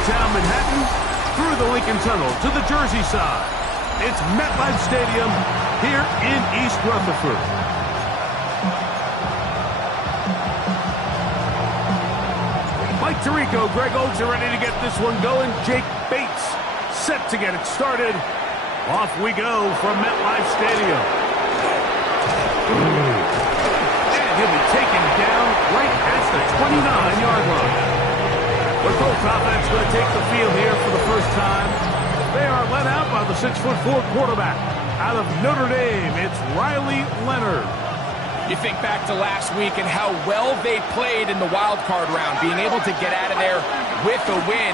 Midtown Manhattan, through the Lincoln Tunnel to the Jersey side. It's MetLife Stadium here in East Rutherford. Mike Tirico, Greg Oates are ready to get this one going. Jake Bates set to get it started. Off we go from MetLife Stadium. And he'll be taken down right at the 29-yard line. The Colts offense going to take the field here for the first time. They are led out by the 6'4" quarterback. Out of Notre Dame, it's Riley Leonard. You think back to last week and how well they played in the wild card round, being able to get out of there with a win.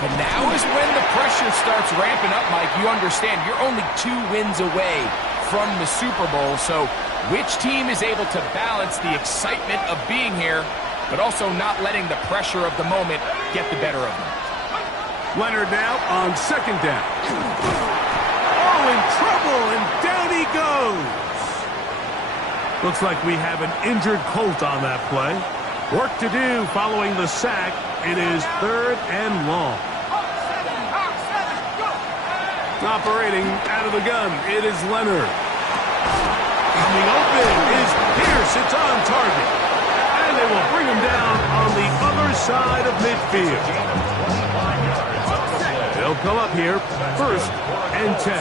And now is when the pressure starts ramping up, Mike. You understand you're only 2 wins away from the Super Bowl. So which team is able to balance the excitement of being here, but also not letting the pressure of the moment get the better of them? Leonard now on second down. Oh, in trouble, and down he goes. Looks like we have an injured Colt on that play. Work to do following the sack. It is 3rd and long. Operating out of the gun, it is Leonard. Coming open is Pierce. It's on target. And they will bring him down on the other side of midfield. They'll come up here, 1st and 10.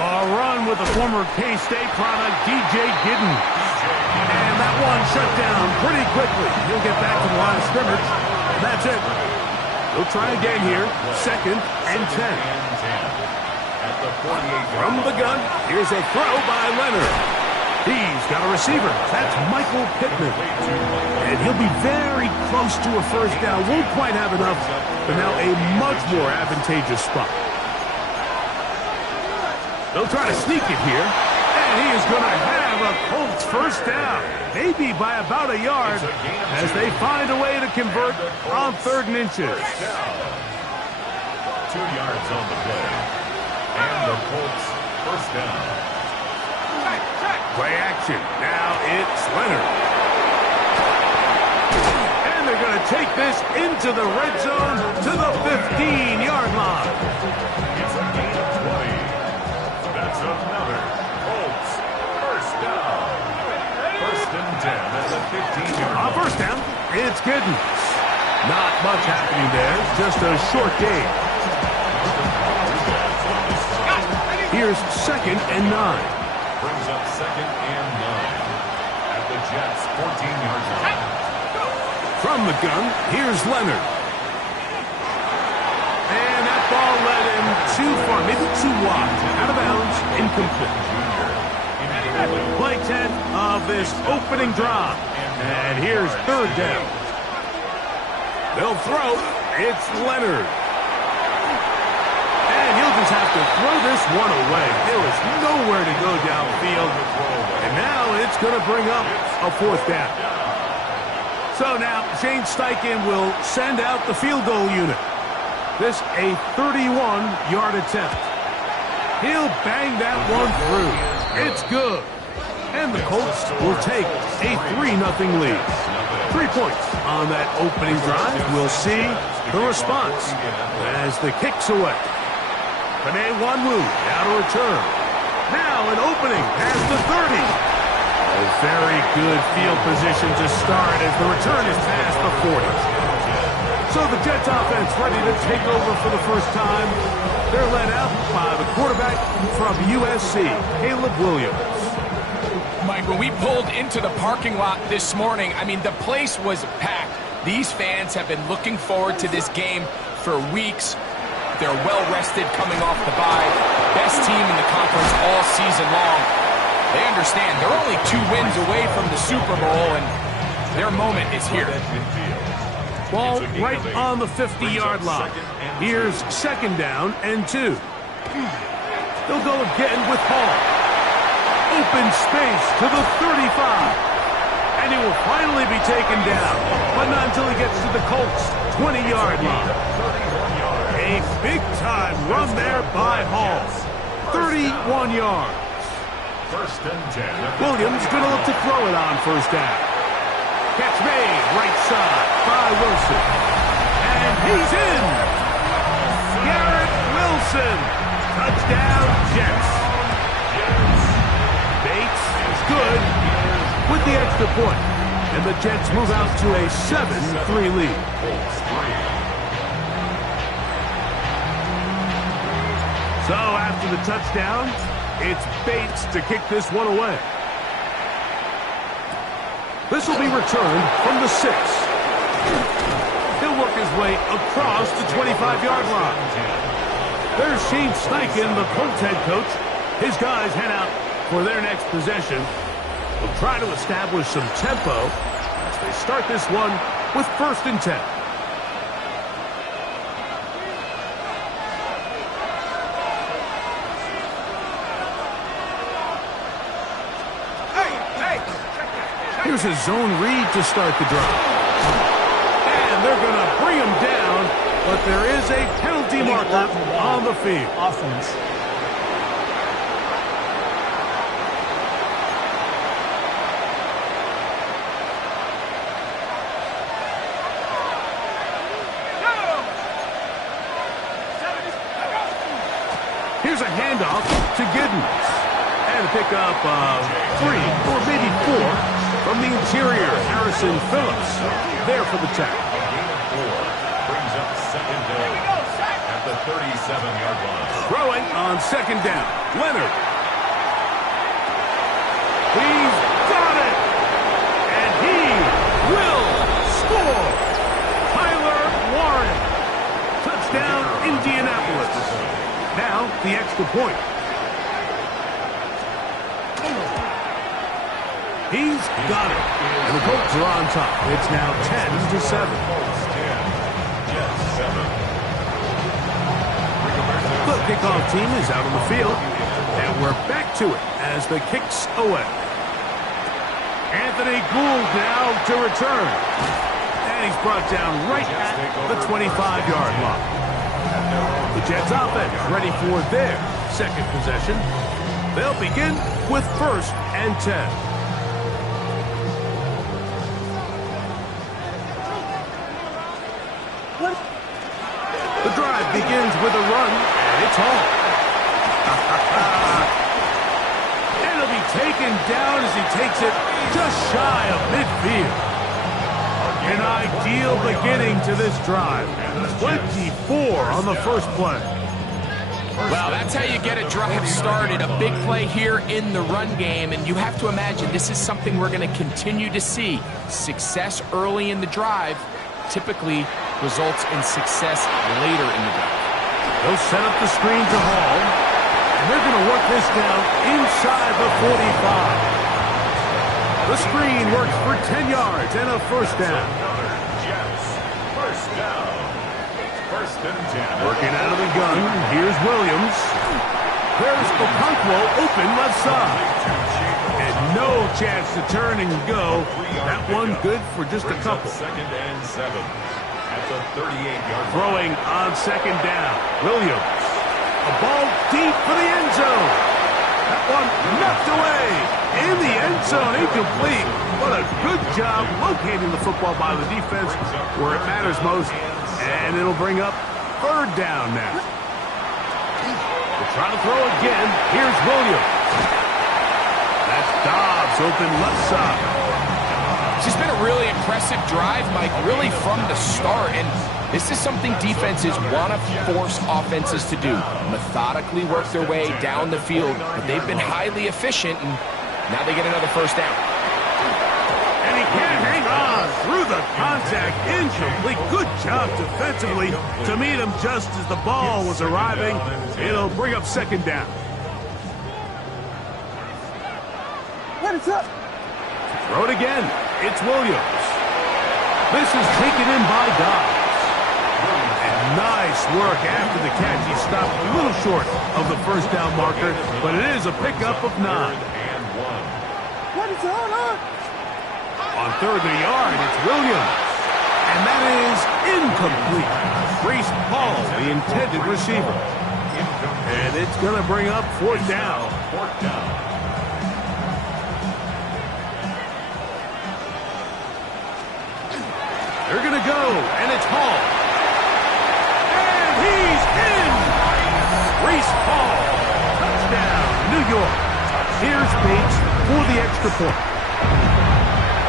A run with the former K-State product, DJ Gidden. And that one shut down pretty quickly. He'll get back to the line of scrimmage. That's it. He'll try again here, 2nd and 10. From the gun, here's a throw by Leonard. He's got a receiver. That's Michael Pittman. And he'll be very close to a first down. Won't quite have enough, but now a much more advantageous spot. They'll try to sneak it here. And he is going to have a Colts first down. Maybe by about a yard as they find a way to convert on 3rd and inches. 2 yards on the play. And the Colts first down. Play action. Now it's Leonard. And they're going to take this into the red zone to the 15-yard line. It's a gain of 20. That's another Colts first down. 1st and 10 at the 15-yard line. On first down, it's Giddens. Not much happening there. Just a short gain. Here's 2nd and 9. Brings up 2nd and 9 at the Jets' 14-yard line. From the gun, here's Leonard. And that ball led him too far, maybe too wide. Out of bounds, incomplete. Play 10 of this opening drive. And here's 3rd down. They'll throw. It's Leonard. And he'll just have to throw this one away. There is nowhere to go downfield. And now it's going to bring up a 4th down. So now Shane Steichen will send out the field goal unit. This a 31-yard attempt. He'll bang that one through. It's good. And the Colts will take a 3-0 lead. 3 points on that opening drive. We'll see the response as the kick's away. Panay Wanwu now to return. Now an opening past the 30. A very good field position to start as the return is past the 40. So the Jets offense ready to take over for the first time. They're led out by the quarterback from USC, Caleb Williams. Mike, when we pulled into the parking lot this morning, I mean, the place was packed. These fans have been looking forward to this game for weeks. They're well-rested coming off the bye. Best team in the conference all season long. They understand they're only 2 wins away from the Super Bowl, and their moment is here. Ball right on the 50-yard line. Here's 2nd down and 2. They'll go again with Hall. Open space to the 35. And he will finally be taken down, but not until he gets to the Colts' 20-yard line. A big-time run there by Hall. 31 yards. 1st and 10. Williams going to look to throw it on first down. Catch made, right side by Wilson. And he's in! Garrett Wilson! Touchdown, Jets. Bates is good with the extra point. And the Jets move out to a 7-3 lead. So after the touchdown, it's Bates to kick this one away. This will be returned from the 6. He'll work his way across the 25-yard line. There's Shane Steichen, the Colts head coach. His guys head out for their next possession. They'll try to establish some tempo as they start this one with 1st and 10. Here's a zone read to start the drive. And they're going to bring him down, but there is a penalty marker on the field. Offense. Here's a handoff to Giddens. And a pickup of 3 or maybe 4 from the interior. Harrison Phillips there for the tackle. Brings up 2nd down at the 37-yard line. Throwing on 2nd down. Leonard. He's got it. And he will score. Tyler Warren. Touchdown, Indianapolis. Now the extra point. He's got it. And the Colts are on top. It's now 10-7. The kickoff team is out on the field. And we're back to it as the kick's away. Anthony Gould now to return. And he's brought down right at the 25-yard line. The Jets offense ready for their 2nd possession. They'll begin with 1st and 10. The drive begins with a run, and it's home. And he'll be taken down as he takes it just shy of midfield. An ideal beginning to this drive. 24 on the first play. Well, that's how you get a drive started. A big play here in the run game, and you have to imagine this is something we're going to continue to see. Success early in the drive typically results in success later in the drive. They'll set up the screen to Hall, and they're going to work this down inside the 45. The screen works for 10 yards and a 1st down. Jets, 1st down. 1st and 10. Working out of the gun, here's Williams. There's Okonkwo open left side. And no chance to turn and go. That one good for just a couple. 2nd and 7 at the 38-yard line. Throwing on 2nd down. Williams. A ball deep for the end zone. That one knocked away. In the end zone, incomplete. What a good job locating the football by the defense where it matters most. And it'll bring up 3rd down now. They'll try to throw again. Here's Williams. That's Dobbs open left side. It's just been a really impressive drive, Mike, really from the start. And this is something defenses want to force offenses to do. Methodically work their way down the field. But they've been highly efficient, and now they get another 1st down. And he can't hang on through the contact. Incomplete. Good job defensively to meet him just as the ball was arriving. It'll bring up 2nd down. What is up? Throw it again. It's Williams. This is taken in by Dobbs. And nice work after the catch. He stopped a little short of the 1st down marker, but it is a pickup of 9. What is going on? On 3rd and yard, it's Williams. And that is incomplete. Breece Hall, the intended receiver. And it's going to bring up 4th down. 4th down. They're going to go, and it's Hall. And he's in! Reese Hall. Touchdown, New York. Here's Bates for the extra point.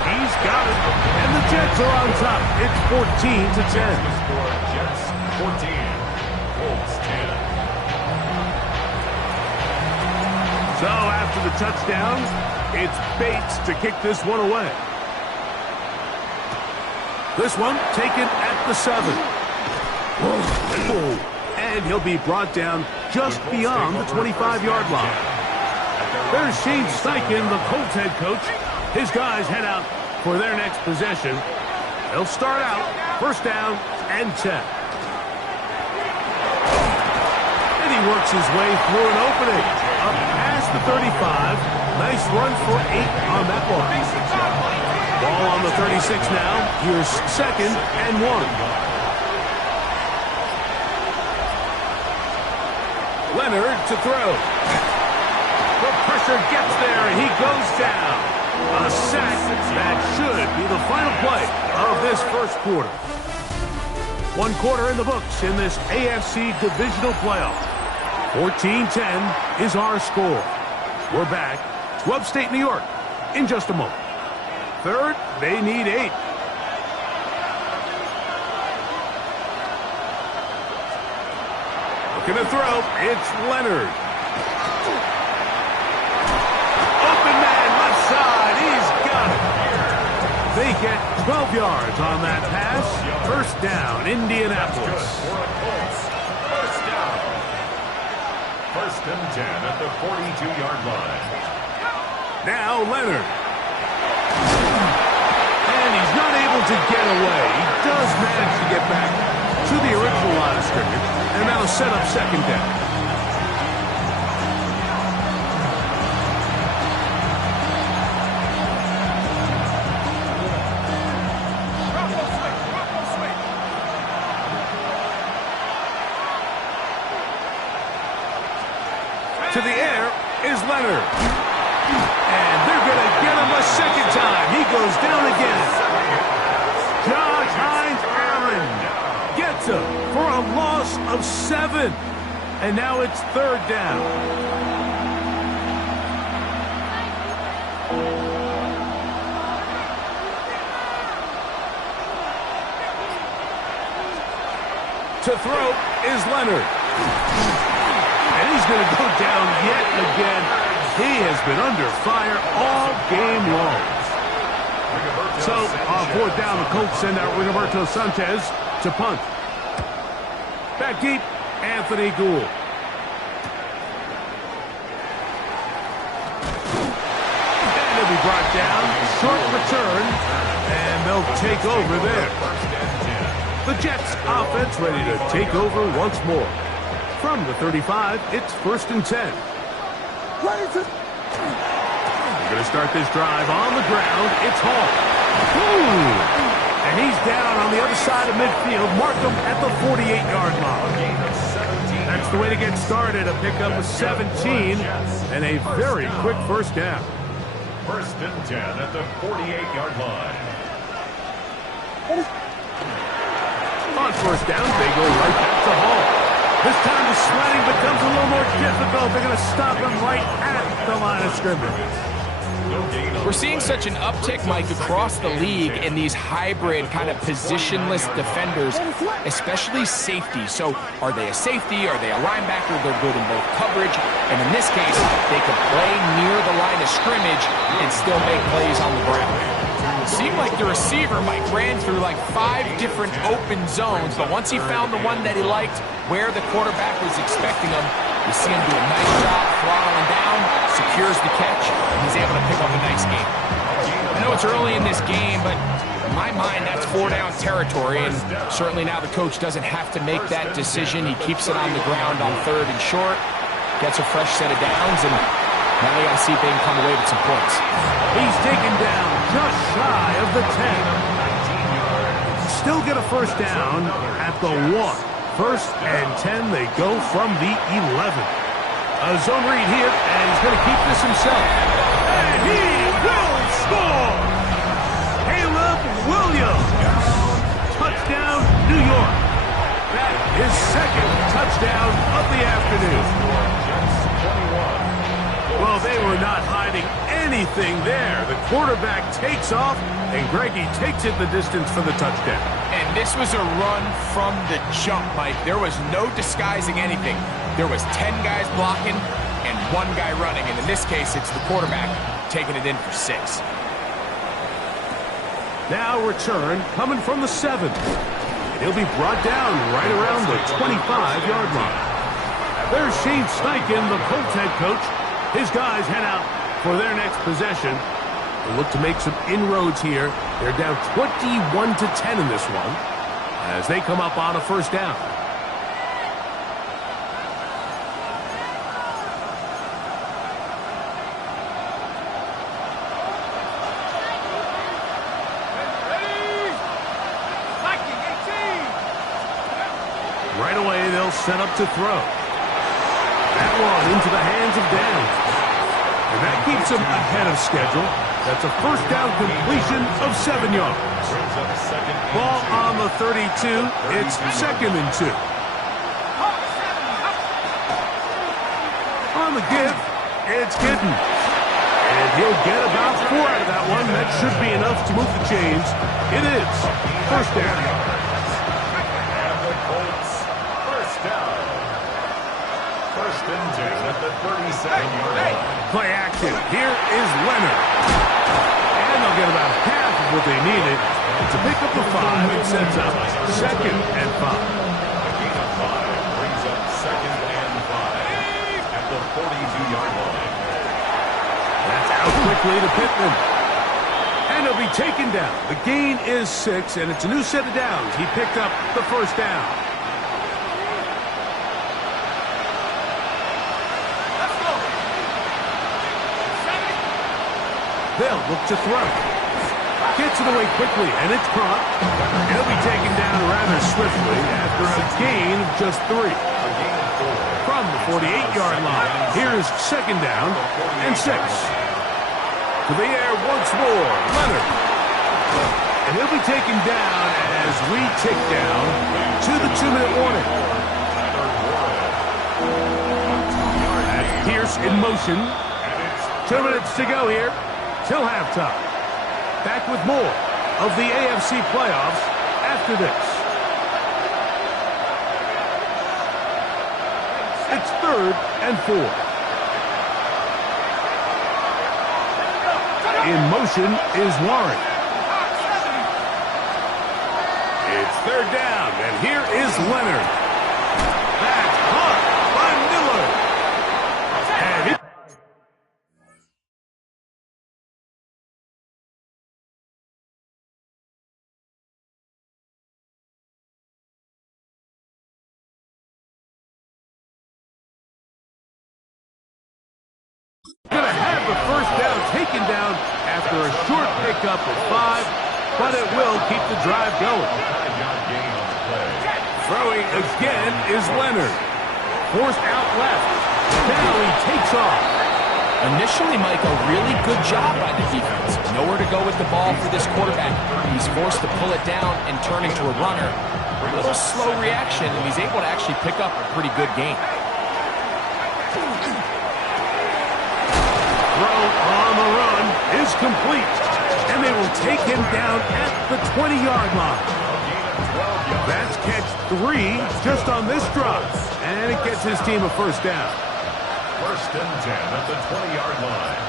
He's got it, and the Jets are on top. It's 14-10. The score, Jets 14, Colts 10. So after the touchdown, it's Bates to kick this one away. This one taken at the 7. And he'll be brought down just beyond the 25-yard line. There's Shane Steichen, the Colts head coach. His guys head out for their next possession. They'll start out first down and 10. And he works his way through an opening. Up past the 35. Nice run for 8 on that one. Ball on the 36 now. Here's second and 1. Leonard to throw. The pressure gets there, and he goes down. A sack that should be the final play of this first quarter. 1 quarter in the books in this AFC Divisional playoff. 14-10 is our score. We're back to upstate New York in just a moment. Third, they need 8. Looking to throw, it's Leonard. Open man, left side, he's got it. They get 12 yards on that pass. First down, Indianapolis. First down. First and 10 at the 42-yard line. Now Leonard. And he's not able to get away. He does manage to get back to the original line of scrimmage, and that'll set up second down. To the air is Leonard. And they're going to get him a second time. He goes down again. Josh Hines Allen gets him for a loss of 7. And now it's third down. To throw is Leonard. And he's going to go down yet again. He has been under fire all game long. So, on fourth down, the Colts send out Rigoberto Sanchez to punt. Back deep, Anthony Gould. And he'll be brought down. Short return. And they'll take over there. The Jets offense ready to take over once more. From the 35, it's first and 10. They're going to start this drive on the ground. It's Hall. Ooh. And he's down on the other side of midfield. Mark him at the 48-yard line. That's the way to get started. A pickup of 17 and a very quick first down. First and 10 at the 48-yard line. On first down, they go right back to Hall. This time the sledding becomes a little more difficult. They're going to stop him right at the line of scrimmage. We're seeing such an uptick, Mike, across the league in these hybrid kind of positionless defenders, especially safety. So are they a safety? Are they a linebacker? They're good in both coverage. And in this case, they could play near the line of scrimmage and still make plays on the ground. It seemed like the receiver, Mike, ran through like 5 different open zones, but once he found the one that he liked, where the quarterback was expecting him, you see him do a nice job throttling down, secures the catch, and he's able to pick up a nice game. I know it's early in this game, but in my mind, that's 4-down territory, and certainly now the coach doesn't have to make that decision. He keeps it on the ground on third and short, gets a fresh set of downs, and now they got to see if they can come away with some points. He's taken down just shy of the 10. Still get a first down at the 1. First and 10, they go from the 11. A zone read here, and he's going to keep this himself. And he will score! Caleb Williams touchdown, New York. That is second touchdown of the afternoon. Well, they were not hiding anything there. The quarterback takes off, and Greggy takes it the distance for the touchdown. And this was a run from the jump, Mike. There was no disguising anything. There was 10 guys blocking and 1 guy running. And in this case, it's the quarterback taking it in for 6. Now return coming from the 7. He'll be brought down right around the 25-yard line. There's Shane Steichen, the Colts head coach. His guys head out for their next possession. They look to make some inroads here. They're down 21-10 in this one as they come up on a first down. Right away, they'll set up to throw. That one into the hands of Downs. And that keeps him ahead of schedule. That's a first down completion of 7 yards. Ball on the 32. It's 2nd and 2. On the give, it's Gittin. And he'll get about 4 out of that one. That should be enough to move the chains. It is first down. First and 10 at the 37-yard line. Play action. Here is Leonard. And they'll get about half of what they needed to pick up the 5. It sets up 2nd and 5. A gain of 5 brings up 2nd and 5 at the 42-yard line. That's out quickly to Pittman. And he'll be taken down. The gain is 6, and it's a new set of downs. He picked up the first down. They'll look to throw. Gets it away quickly, and it's caught. He'll be taken down rather swiftly after a gain of just 3. From the 48-yard line, here's 2nd down and 6. To the air once more, Leonard. And he'll be taken down as we tick down to the 2-minute warning. That's Pierce in motion. 2 minutes to go here till halftime. Back with more of the AFC playoffs after this. It's 3rd and 4. In motion is Warren. It's 3rd down, and here is Leonard. That's caught by Miller. And it gonna have the first down taken down after a short pickup of 5, but it will keep the drive going. Throwing again is Leonard. Forced out left. Now he takes off. Initially, Mike, a really good job by the defense. Nowhere to go with the ball for this quarterback. He's forced to pull it down and turn into a runner. A little slow reaction, and he's able to actually pick up a pretty good gain. Throw on the run is complete, and they will take him down at the 20-yard line. That's catch 3 just on this drive, and it gets his team a first down. First and 10 at the 20-yard line.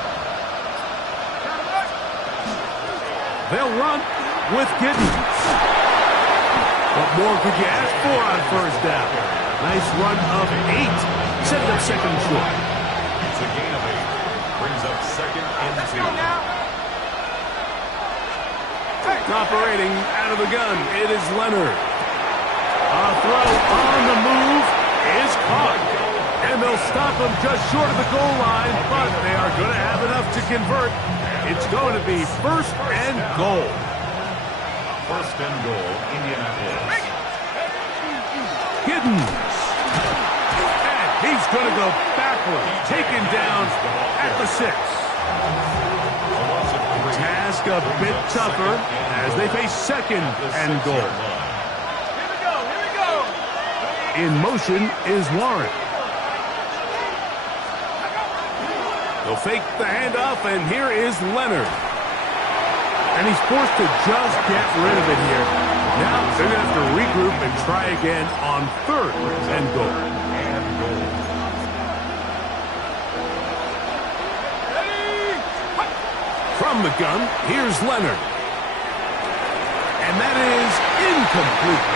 They'll run with Giddens. What more could you ask for on first down? Nice run of 8. Set it up 2nd and short. It's a gain of 8. Brings up 2nd and 2. Operating out of the gun, it is Leonard. A throw on the move is caught. And they'll stop him just short of the goal line, but they are going to have enough to convert. It's going to be 1st and goal. 1st and goal, Indianapolis. Giddens. And he's going to go backward, taken down at the 6. Task a bit tougher as they face 2nd and goal. In motion is Warren. They'll fake the handoff, and here is Leonard. And he's forced to just get rid of it here. Now they're going to have to regroup and try again on 3rd and goal. From the gun, here's Leonard. And that is incomplete.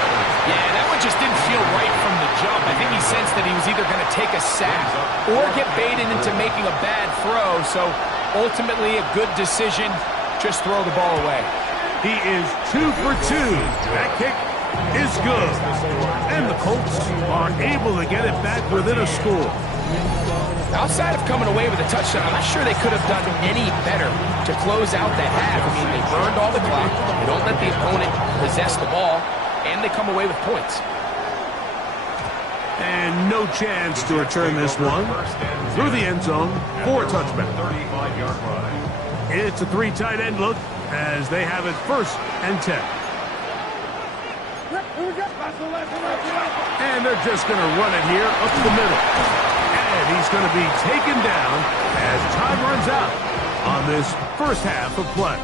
Yeah, that one just didn't feel right from the jump. I think he sensed that he was either going to take a sack or get baited into making a bad throw. So ultimately a good decision. Just throw the ball away. He is 2 for 2. That kick is good. And the Colts are able to get it back within a score. Outside of coming away with a touchdown, I'm not sure they could have done any better to close out that half. I mean, they burned all the clock. They don't let the opponent possess the ball, and they come away with points. And no chance to return this one through the end zone for a touchback. 35-yard run. It's a 3 tight end look as they have it 1st and 10. And they're just going to run it here up the middle. And he's going to be taken down as time runs out on this first half of play.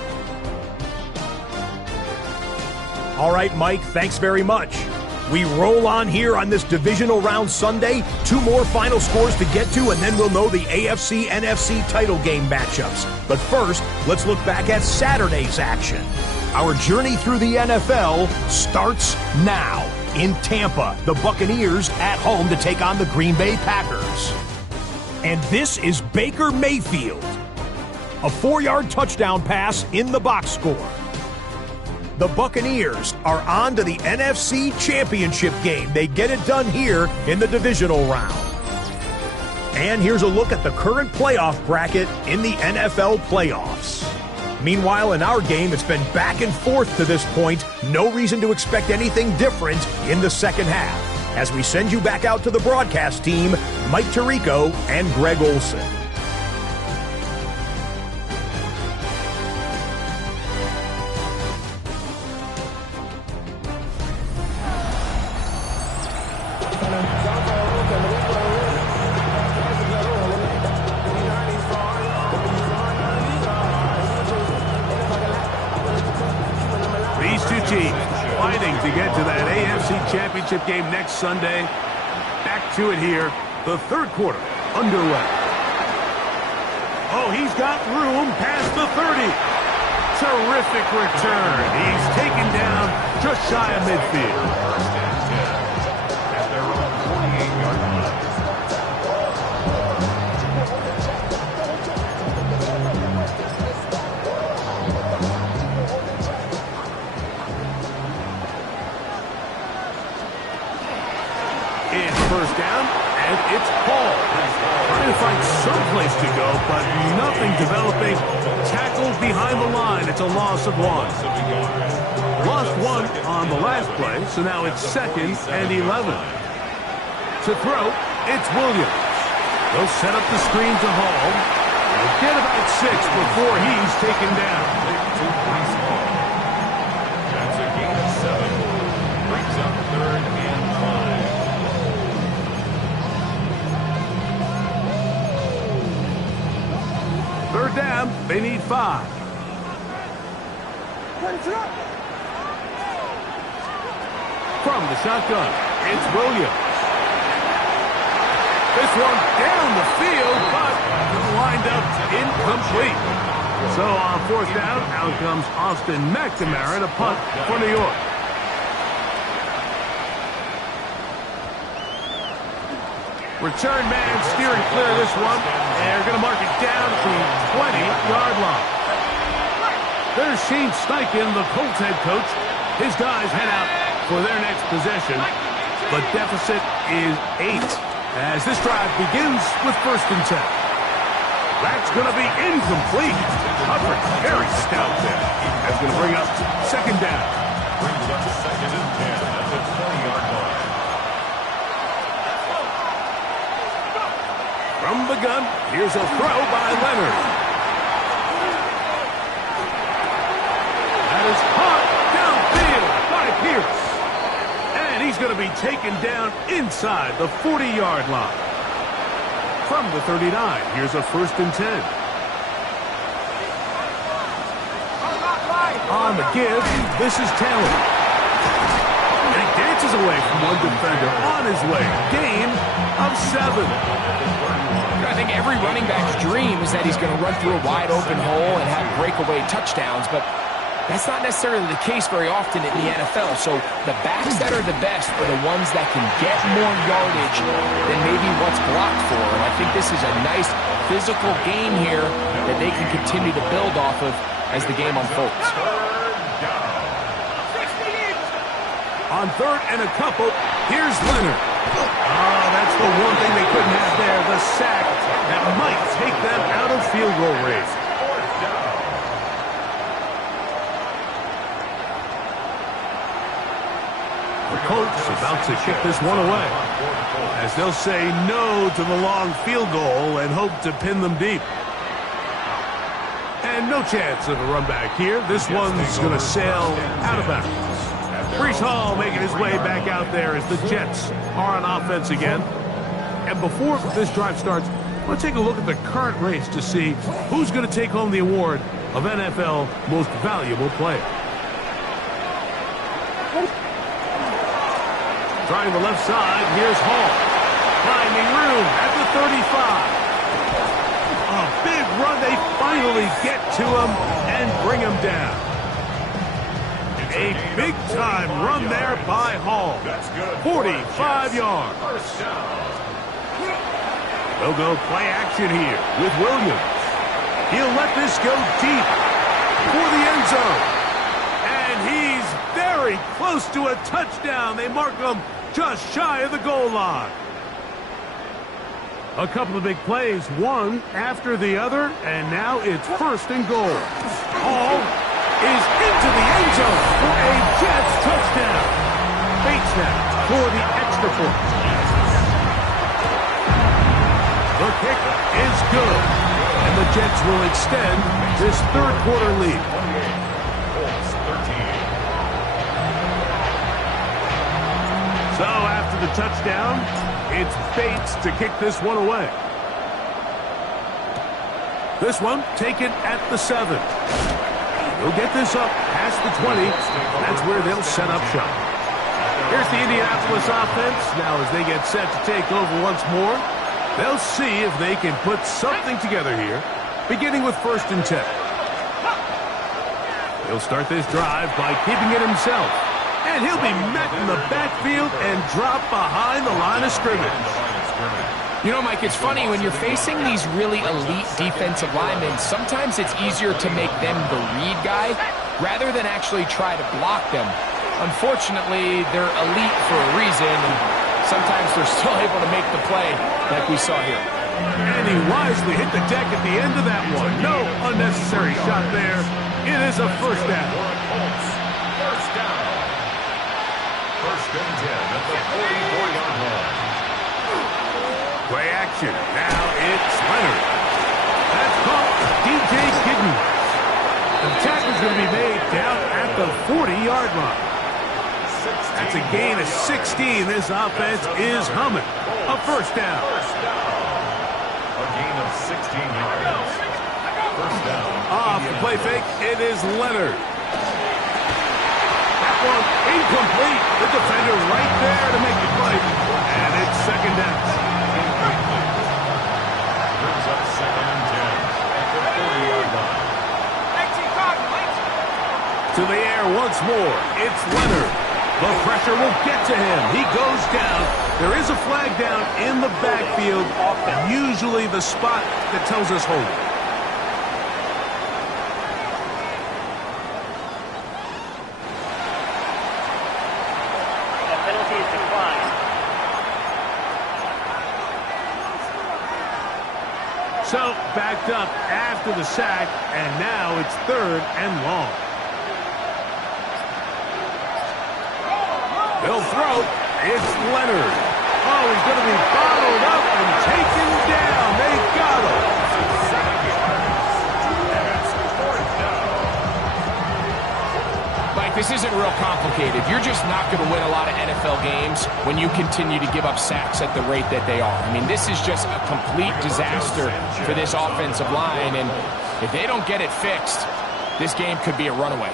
All right, Mike, thanks very much. We roll on here on this divisional round Sunday. 2 more final scores to get to, and then we'll know the AFC-NFC title game matchups. But first, let's look back at Saturday's action. Our journey through the NFL starts now. In Tampa, the Buccaneers at home to take on the Green Bay Packers. And this is Baker Mayfield. A 4-yard touchdown pass in the box score. The Buccaneers are on to the NFC Championship game. They get it done here in the divisional round. And here's a look at the current playoff bracket in the NFL playoffs. Meanwhile, in our game, it's been back and forth to this point. No reason to expect anything different in the second half. As we send you back out to the broadcast team, Mike Tirico and Greg Olson. Fighting to get to that AFC Championship game next Sunday. Back to it here. The 3rd quarter underway. Oh, he's got room past the 30. Terrific return. He's taken down just shy of midfield. At their own 48-yard line. It's 1st down, and it's Paul. Trying to find some place to go, but nothing developing. Tackled behind the line. It's a loss of 1. Lost 1 on the last play, so now it's 2nd and 11. To throw, it's Williams. They'll set up the screen to Hall. They'll get about 6 before he's taken down. That's a gain of 7. Brings up 3rd and 5. Third down, they need 5. From the shotgun, it's Williams. This one down the field, but lined up incomplete. So on 4th down, out comes Austin McNamara to punt for New York. Return man steering clear of this one. And they're going to mark it down to the 20-yard line. There's Shane Steichen, the Colts head coach. His guys head out for their next possession. The deficit is 8 as this drive begins with 1st and 10. That's going to be incomplete. Coverage very stout there. That's going to bring up 2nd down. Brings up 2nd and 10 at the 20-yard line. From the gun, here's a throw by Leonard. That is caught downfield by Pierce. And he's going to be taken down inside the 40-yard line. From the 39, here's a 1st and 10. On the give, this is Taylor. And he dances away from one defender on his way. Gain of 7. I think every running back's dream is that he's going to run through a wide open hole and have breakaway touchdowns, but that's not necessarily the case very often in the NFL. So the backs that are the best are the ones that can get more yardage than maybe what's blocked for. And I think this is a nice physical game here that they can continue to build off of as the game unfolds. On 3rd and a couple, here's Leonard. Oh, that's the one thing they couldn't have there, the sack that might take them out of field goal range. The Colts about to kick this one away, as they'll say no to the long field goal and hope to pin them deep. And no chance of a run back here. This one's going to sail out of bounds. Breece Hall making his way back out there as the Jets are on offense again. And before this drive starts, let's take a look at the current race to see who's going to take home the award of NFL Most Valuable Player. Trying the left side, here's Hall. Finding room at the 35. A big run, they finally get to him and bring him down. A big-time run there by Hall. 45 yards. They'll go play action here with Williams. He'll let this go deep for the end zone. And he's very close to a touchdown. They mark him just shy of the goal line. A couple of big plays, one after the other, and now it's 1st and goal. Hall is into the end zone for a Jets touchdown. Bates now for the extra point. The kick is good, and the Jets will extend this 3rd quarter lead. So after the touchdown, it's Bates to kick this one away. This one taken at the 7. He'll get this up past the 20. That's where they'll set up shop. Here's the Indianapolis offense. Now as they get set to take over once more, they'll see if they can put something together here, beginning with 1st and 10. He'll start this drive by keeping it himself. And he'll be met in the backfield and dropped behind the line of scrimmage. You know, Mike, it's funny, when you're facing these really elite defensive linemen, sometimes it's easier to make them the read guy rather than actually try to block them. Unfortunately, they're elite for a reason, and sometimes they're still able to make the play like we saw here. And he wisely hit the deck at the end of that one. No unnecessary shot there. It is a 1st down. 1st down. 1st and 10 at the 44-yard line. Play action. Now it's Leonard. That's caught DJ Giddens. The tackle's going to be made down at the 40-yard line. That's a gain of 16. This offense is humming. A 1st down. A gain of 16 yards. 1st down. Off the play fake, it is Leonard. That one incomplete. The defender right there to make the play. And it's 2nd down. Brings up 2nd and 10 at the 40-yard line. To the air once more. It's Leonard. The pressure will get to him. He goes down. There is a flag down in the backfield. Usually the spot that tells us hold it. So, backed up after the sack, and now it's 3rd and long. They'll throw. It's Leonard. Oh, he's going to be bottled up and taken down. They got him. This isn't real complicated. You're just not going to win a lot of NFL games when you continue to give up sacks at the rate that they are. I mean, this is just a complete disaster for this offensive line, and if they don't get it fixed, this game could be a runaway.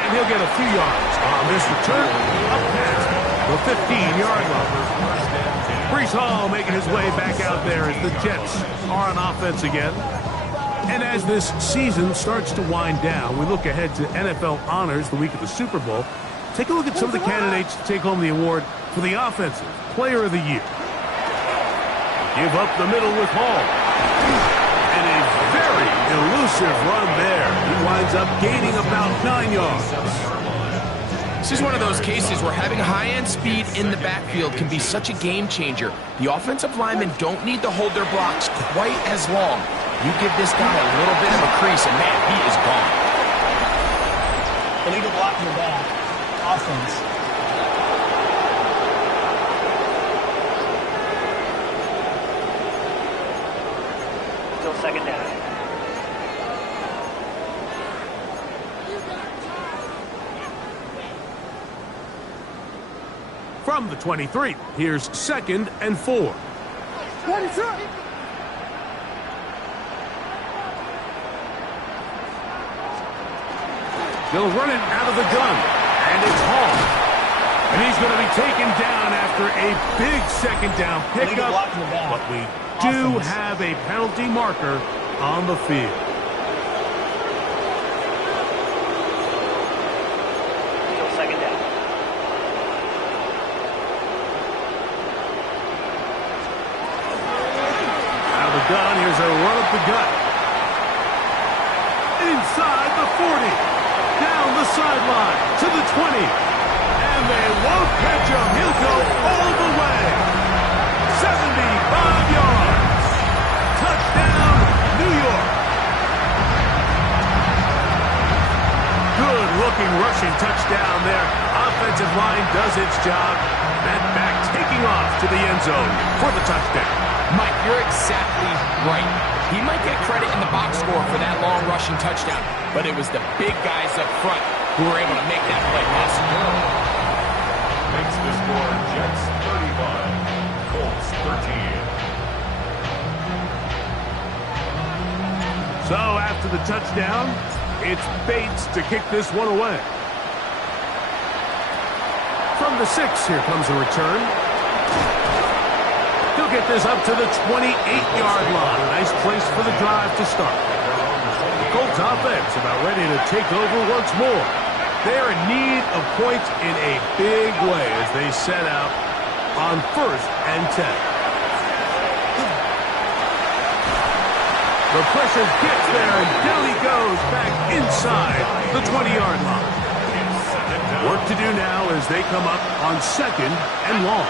And he'll get a few yards on this return up past the 15-yard line. Breece Hall making his way back out there as the Jets are on offense again. And as this season starts to wind down, we look ahead to NFL honors the week of the Super Bowl. Take a look at some of the candidates to take home the award for the Offensive Player of the Year. Give up the middle with Hall. And a very elusive run there. He winds up gaining about 9 yards. This is one of those cases where having high-end speed in the backfield can be such a game changer. The offensive linemen don't need to hold their blocks quite as long. You give this guy a little bit of a crease, and man, he is gone. Illegal block in the back. Offense. Still second down. From the 23, here's 2nd and 4. What is up? They'll run it out of the gun, and it's Hall. And he's going to be taken down after a big second down pickup, but we do have a penalty marker on the field. Still second down. Out of the gun, here's a run up the gut. Inside the 40. Down the sideline to the 20. And they won't catch him. He'll go all the way. 75 yards. Touchdown, New York. Good-looking rushing touchdown there. Offensive line does its job. And back taking off to the end zone for the touchdown. Mike, you're exactly right. He might get credit in the box score for that long rushing touchdown, but it was the big guys up front who were able to make that play possible. Makes the score Jets 31, Colts 13. So after the touchdown, it's Bates to kick this one away. From the 6, here comes the return. He'll get this up to the 28-yard line. Nice place for the drive to start. The Colts offense about ready to take over once more. They're in need of points in a big way as they set out on 1st and 10. The pressure gets there, and down he goes back inside the 20-yard line. Work to do now as they come up on 2nd and long.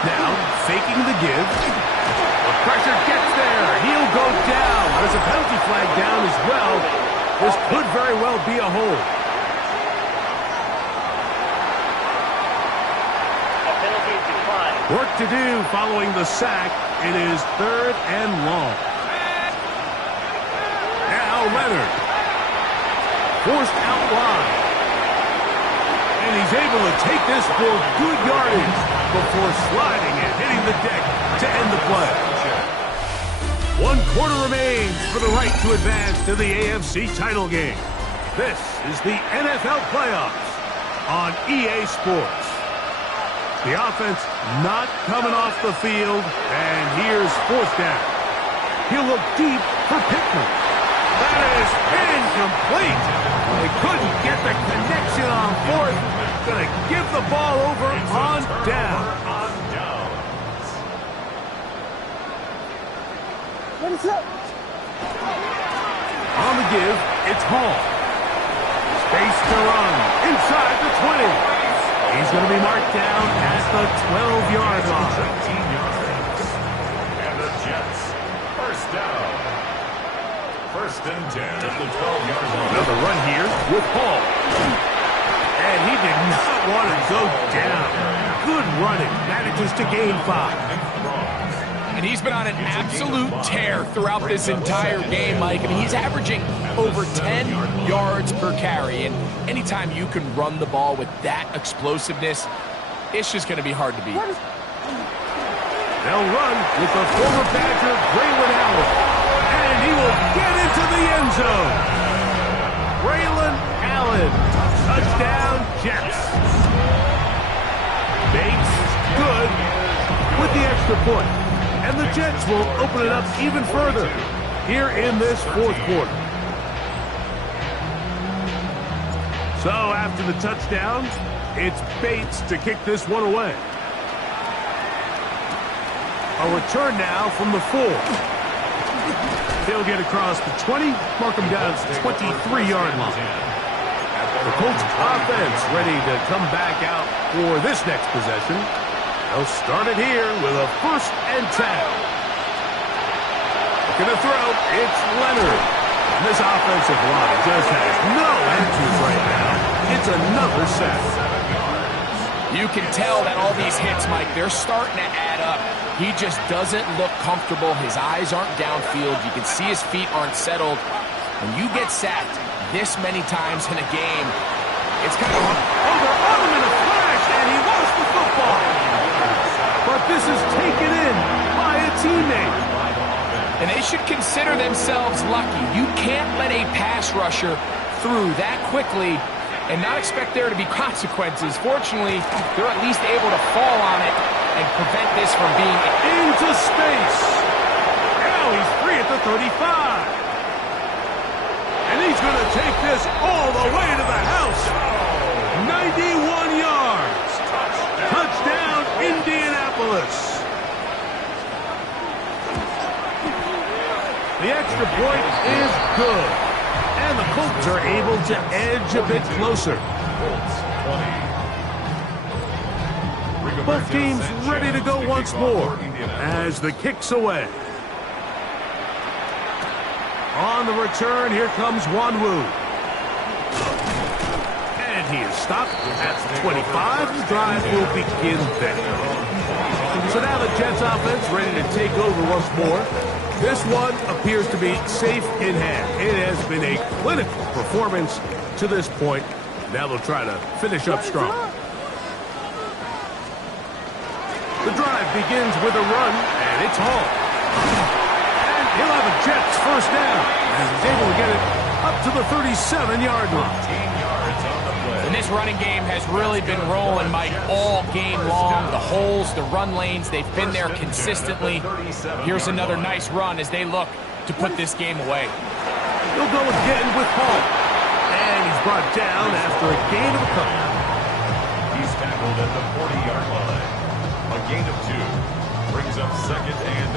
Now, faking the give. The pressure gets there. He'll go down. There's a penalty flag down as well. This could very well be a hold. A penalty is declined. Work to do following the sack. It is 3rd and long. Now Leonard. Forced out wide. And he's able to take this for good yardage before sliding and hitting the deck to end the play. 1 quarter remains for the right to advance to the AFC title game. This is the NFL playoffs on EA Sports. The offense not coming off the field, and here's 4th down. He'll look deep for Pickman. That is incomplete. They couldn't get the connection on 4th. Going to give the ball over on down. What is up? On the give, it's Hall. Space to run inside the 20. He's going to be marked down at the 12-yard line. 17 yards. And the Jets, 1st down. 1st and 10 at the 12-yard line. Another run here with Hall. And he did not want to go down. Good running. Manages to gain 5. And he's been on an absolute tear throughout this entire game, Mike. I mean, he's averaging over 10 yards per carry. And anytime you can run the ball with that explosiveness, it's just going to be hard to beat. They'll run with the former Badger, Braylon Allen. And he will get into the end zone. Braylon Allen. Touchdown, Jets. Bates, good with the extra point. And the Jets will open it up even further here in this fourth quarter. So after the touchdown, it's Bates to kick this one away. A return now from the 4. He'll get across the 20, mark him down to the 23-yard line. The Colts offense ready to come back out for this next possession. They'll start it here with a 1st and 10. Looking to throw, it's Leonard. And this offensive line just has no answers right now. It's another sack. You can tell that all these hits, Mike, they're starting to add up. He just doesn't look comfortable. His eyes aren't downfield. You can see his feet aren't settled. When you get sacked this many times in a game, it's kind of over on him in a flash, and he lost the football. But this is taken in by a teammate. And they should consider themselves lucky. You can't let a pass rusher through that quickly and not expect there to be consequences. Fortunately, they're at least able to fall on it and prevent this from being into space. Now he's free at the 35. And he's going to take this all the way to the house. 91 yards. Touchdown, Indianapolis. The extra point is good. And the Colts are able to edge a bit closer. Both teams ready to go once more as the kick's away. On the return, here comes Wanwu. And he is stopped at the 25. The drive will begin there. So now the Jets offense ready to take over once more. This one appears to be safe in hand. It has been a clinical performance to this point. Now they'll try to finish up strong. The drive begins with a run, and it's Hall. And he'll have a Jets first down as he's able to get it up to the 37-yard line. And this running game has really been rolling, Mike, all game long. The holes, the run lanes, they've been there consistently. Here's another nice run as they look to put this game away. He'll go again with Hall. And he's brought down after a gain of a couple. He's tackled at the 40-yard line. A gain of 2 brings up 2nd and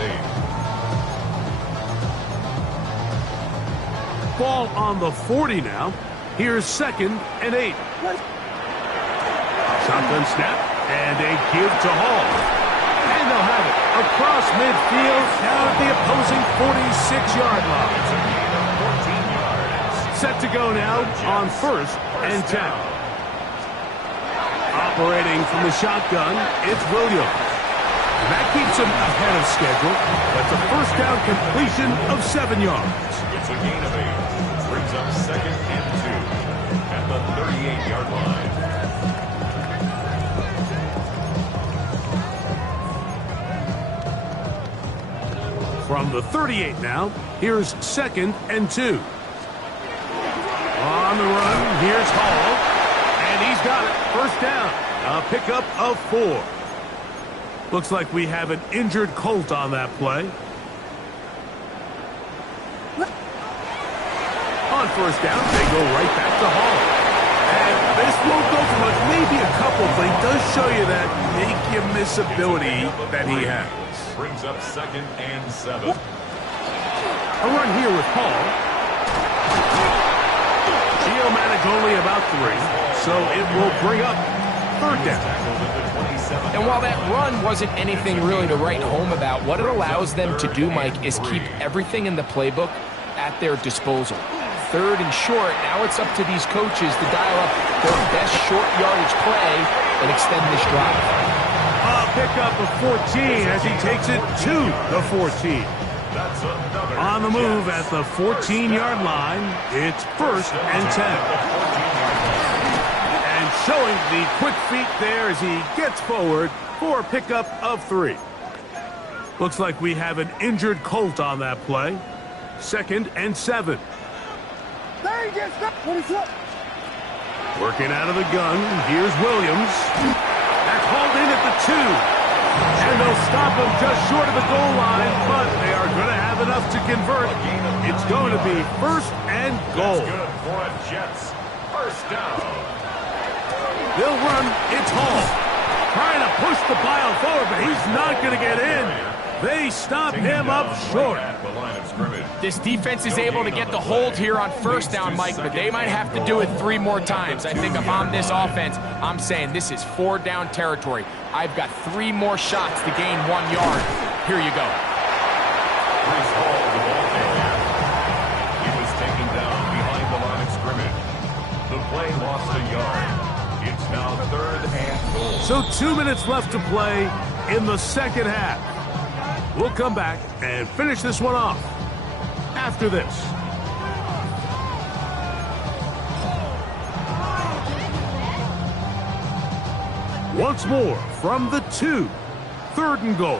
8. Ball on the 40 now. Here's 2nd and 8. Shotgun snap and a give to Hall. And they'll have it across midfield down at the opposing 46-yard line. Set to go now on 1st and 10. Operating from the shotgun, it's Williams. And that keeps him ahead of schedule. That's a first down completion of 7 yards. It's a gain of 8. Brings up 2nd and 2 at the 38-yard line. From the 38 now, here's 2nd and 2. On the run, here's Hall. And he's got it. First down. A pickup of 4. Looks like we have an injured Colt on that play. On first down, they go right back to Hall. And this won't go for much, maybe a couple, but he does show you that make-you-miss ability that he has. Brings up 2nd and 7. A run here with Hall. He'll manage only about 3, so it will bring up 3rd down. And while that run wasn't anything really to write home about, what it allows them to do, Mike, is keep everything in the playbook at their disposal. 3rd and short, now it's up to these coaches to dial up their best short yardage play and extend this drive. Pickup of 14 as he takes it to the 14. That's another On the move at Jets. the 14-yard line, it's 1st and 10. And showing the quick feet there as he gets forward for a pickup of 3. Looks like we have an injured Colt on that play. 2nd and 7. There he gets back. What is up? Working out of the gun, here's Williams. That's hauled in at the 2. And they'll stop him just short of the goal line, but they are going to have enough to convert. It's going to be 1st and goal. That's good for a Jets. First down. They'll run. It's Hall. Trying to push the pile forward, but he's not going to get in. They stop him up short. At the line of scrimmage. This defense is able to get the hold here on 1st down, Mike, but they might have to do it 3 more times. I think if I'm this offense, I'm saying this is 4-down territory. I've got 3 more shots to gain 1 yard. Here you go. Brees Hall, the ball carrier. He was taken down behind the line of scrimmage. The play lost a yard. It's now 3rd and goal. So 2 minutes left to play in the second half. We'll come back and finish this one off after this. Once more from the 2. 3rd and goal.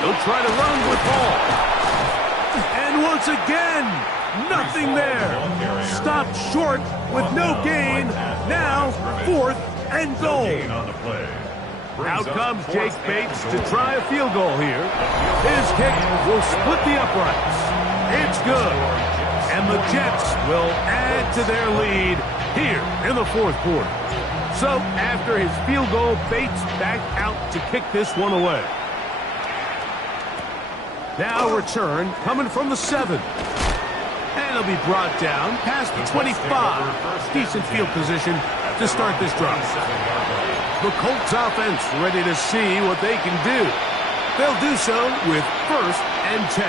They'll try to run with Hall. And once again, nothing there. Stopped short with no gain. Now 4th and goal. Gain on the play. Out comes Jake Bates to try a field goal here. His kick will split the uprights. It's good. And the Jets will add to their lead here in the 4th quarter. So after his field goal, Bates back out to kick this one away. Now return coming from the 7. And it'll be brought down past the 25. Decent field position to start this drive. The Colts offense ready to see what they can do. They'll do so with 1st and 10.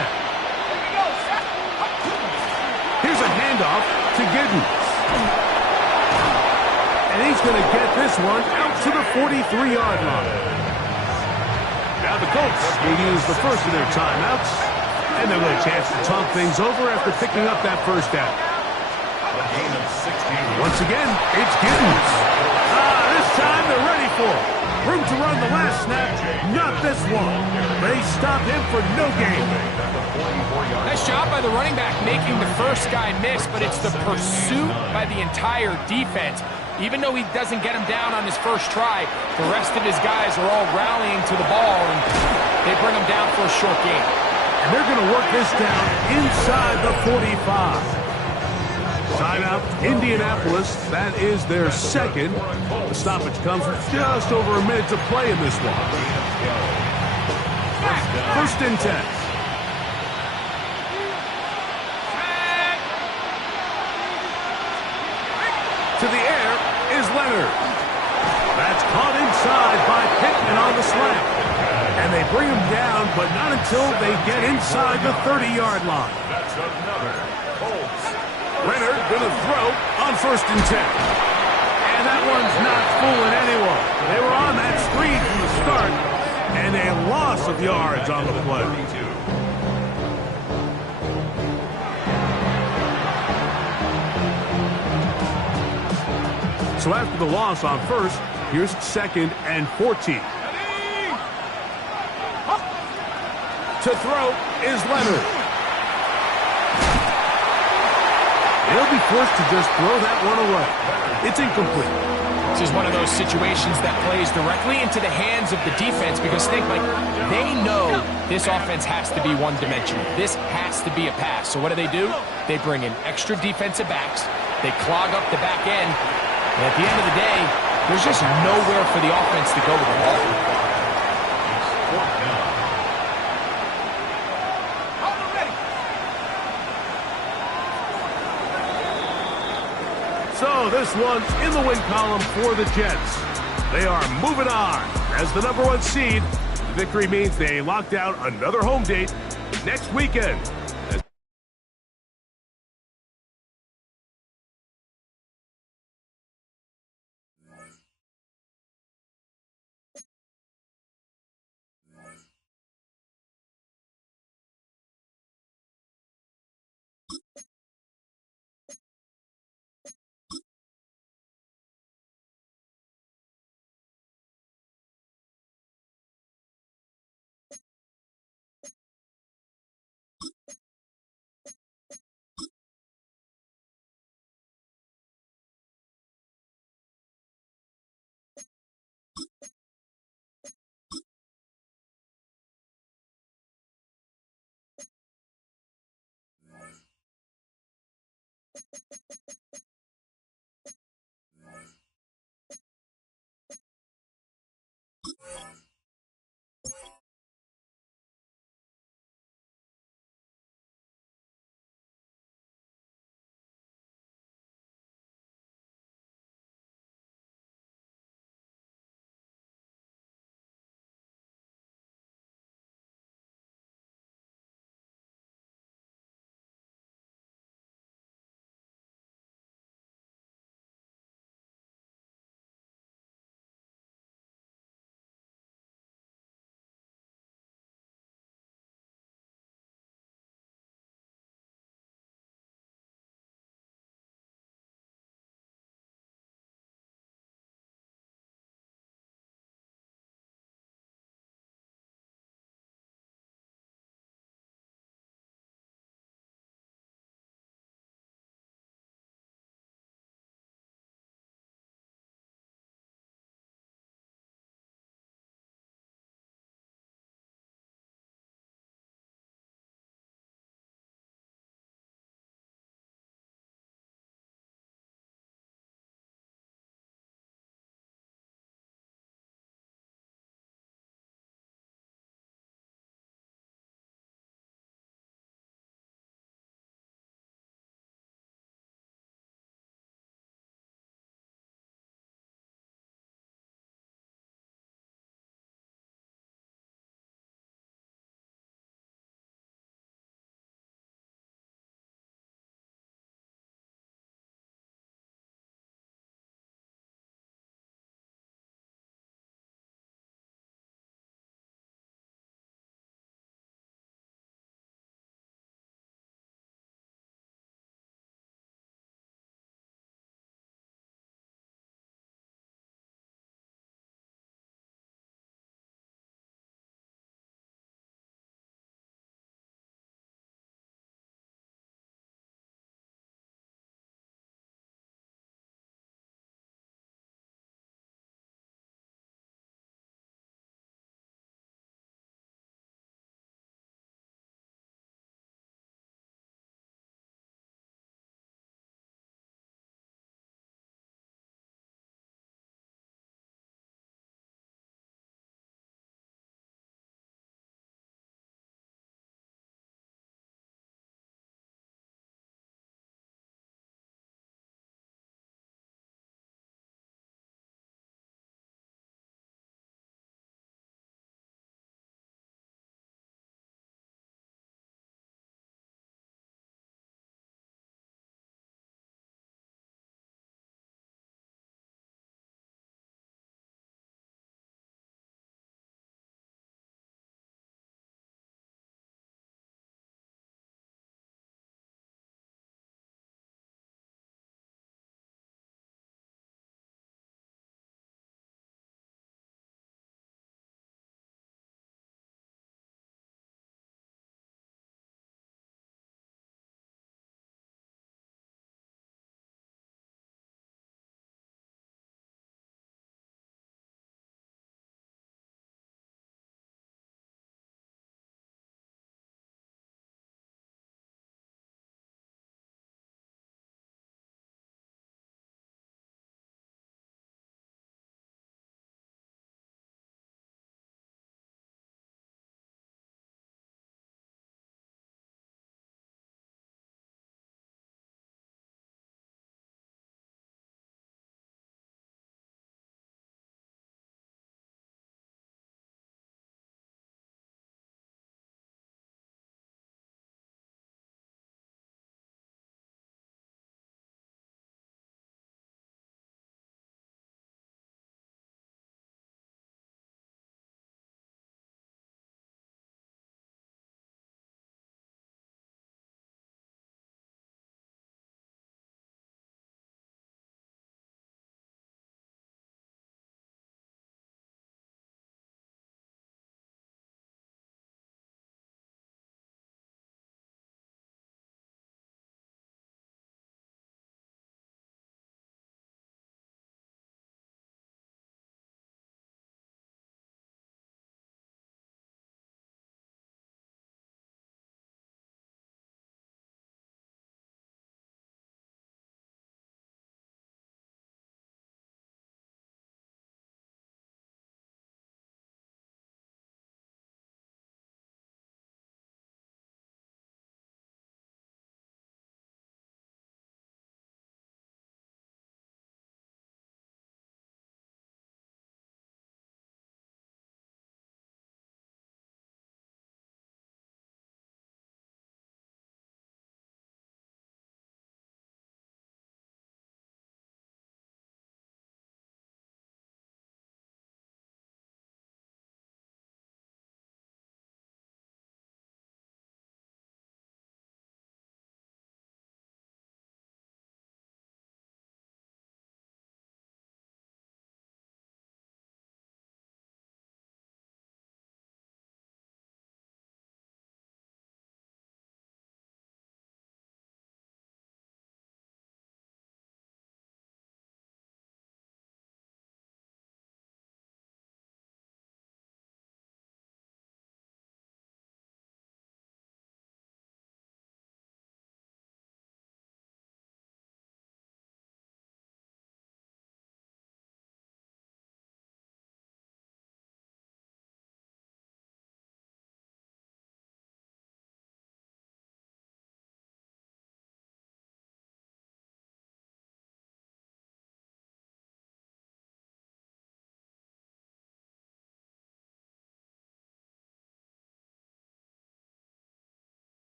Here's a handoff to Giddens. And he's going to get this one out to the 43-yard line. Now the Colts will use the first of their timeouts. And they'll get a chance to talk things over after picking up that 1st down. A gain of 16. Once again, it's Giddens. This time they're ready for it. Room to run the last snap, not this one. They stop him for no gain. Nice job by the running back making the first guy miss, but it's the pursuit by the entire defense. Even though he doesn't get him down on his first try, the rest of his guys are all rallying to the ball, and they bring him down for a short gain. And they're going to work this down inside the 45. Timeout, Indianapolis. That is their 2nd. The stoppage comes with just over a minute to play in this one. 1st and 10. To the air is Leonard. That's caught inside by Pittman on the slant. And they bring him down, but not until they get inside the 30-yard line. That's another Colts. Renner going to throw on 1st and 10. And that one's not fooling anyone. They were on that screen from the start, and a loss of yards on the play. 32. So after the loss on 1st, here's 2nd and 14. To throw is Leonard. He'll be forced to just throw that one away. It's incomplete. This is one of those situations that plays directly into the hands of the defense because, think, like, they know this offense has to be one-dimensional. This has to be a pass. So what do? They bring in extra defensive backs. They clog up the back end. And at the end of the day, there's just nowhere for the offense to go with the ball. So this one's in the win column for the Jets. They are moving on as the #1 seed. The victory means they locked down another home date next weekend.